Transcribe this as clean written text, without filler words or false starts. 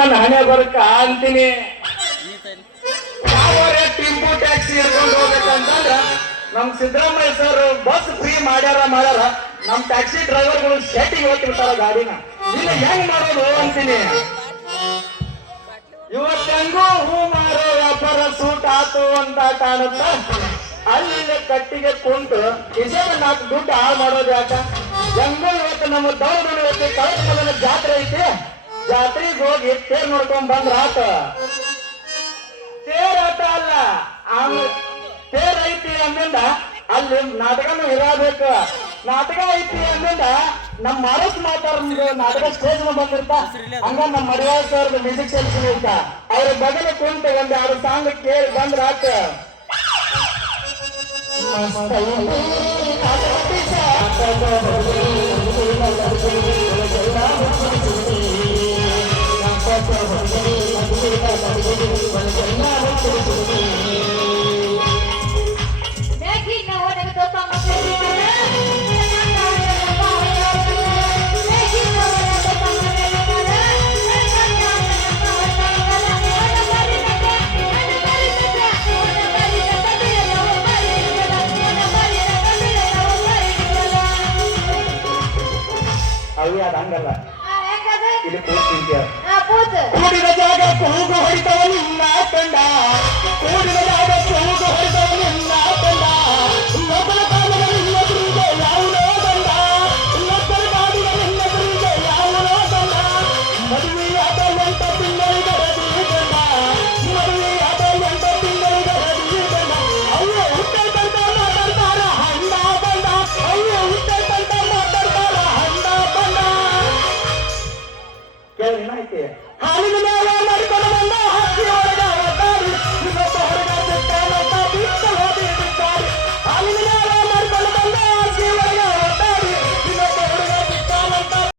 ನನ್ನ ಹಣೆ ಬರ್ಕ ಅಂತೀನಿ. ಟಿಂಪು ಟ್ಯಾಕ್ಸಿ ಹಿಡ್ಕೊಂಡು ಹೋಗ್ಬೇಕಂತಂದ್ರ ನಮ್ ಸಿದ್ದರಾಮಯ್ಯ ಸರ್ ಬಸ್ ಫ್ರೀ ಮಾಡ್ಯಾರ ನಮ್ ಟ್ಯಾಕ್ಸಿ ಡ್ರೈವರ್ಗಳು ಶೆಟ್ಟಿಗೆ ಹೋಗ್ತಿರ್ತಾರ ಗಾಡಿನ. ಇನ್ನ ಹೆಂಗ್ ಮಾಡೋದು ಅಂತೀನಿ. ಇವತ್ತೆಂಗೂ ಹೂ ಮಾರೋ ವ್ಯಾಪಾರ ಸೂಟ್ ಆತು ಅಂತ ಕಾಣುತ್ತ ಅಲ್ಲಿ ಕಟ್ಟಿಗೆ ಕುಂತು ಇಸದ 4 ದುಡ್ಡು ಹಾಳು ಮಾಡೋದು ಯಾಕ? ಹೆಂಗೂ ಇವತ್ತು ನಮ್ಮ ದೌರ್ಬಲ್ಯ ಕಳೆದ ಜಾತ್ರೆ ಐತಿ. ಜಾತ್ರೆಗೆ ಹೋಗಿ ತೇರ್ ನೋಡ್ಕೊಂಡ್ ಬಂದ್ರ ಆತ. ತೇರ್ ಆಟ ಅಲ್ಲ, ತೇರ್ ಐತಿ ಅಂದಿಂದ ಅಲ್ಲಿ ನಾಟಕನು ಇರಬೇಕು. ನಾಟಕ ಐತಿ ಅಂದಿಂದ ನಮ್ ಮಾರಸ್ ಮಾತಾಡ ನಾಟಕ ಸ್ಟೇಜ್ ಬಂದಿರ್ತ. ಹಂಗ ನಮ್ ಮಡಿವಾಳ ಸರ್ ಮ್ಯೂಸಿಕ್ ಸೆಲೆಕ್ಷನ್ ಇರ್ತ. ಅವ್ರ ಬಗಲ ಕುಂತ 1-2 ಸಾಂಗ್ ಕೇಳಿ ಬಂದ್ರ ಆತ. ಅವಿ ಅದ ಹಂಗಲ್ಲ, ಇಲ್ಲಿ ಕೂಡಿದ ಜಾಗ ಕೂಗು ಹೊಡಿತವ ನಿನ್ನ ಕಂಡ, ಕೂಡಿದ ಜಾಗ ಕೂಗು ಹೊಡಿತವ ನಿನ್ನ ಕಂಡ, ಮೊದಲ ಕಾಲದ ನಿನ್ನದುರಿಗೆ ಯಾವುದೋ ಬಂದ, ಮೊದಲ ಕಾಲದ ನಿನ್ನದುರಿಗೆ ಯಾವುದೋ ಬಂದ, ಮದುವೆಯಾದ 8 ತಿಂಗಳಿಗೆ ರಜೆ ಬಂದ, ಮದುವೆಯಾದ 8 ತಿಂಗಳಿಗೆ ರಜೆ ಬಂದ, ಅವ್ರು ಹುಟ್ಟಂತ ಮಾತಾಡ್ತಾರ ಹಂಡ ಬಂದ, ಅವ್ರು ಹುಟ್ಟಂತ ಮಾತಾಡ್ತಾರ ಹಂಡ ಬಂದ. ಕೇಳಿ ಏನಾಯ್ತಿ? ಹಾಲಿನ ಮೇಲೆ ಮಾಡಿಕೊಂಡು ಬಂದ ಹಾಕಿ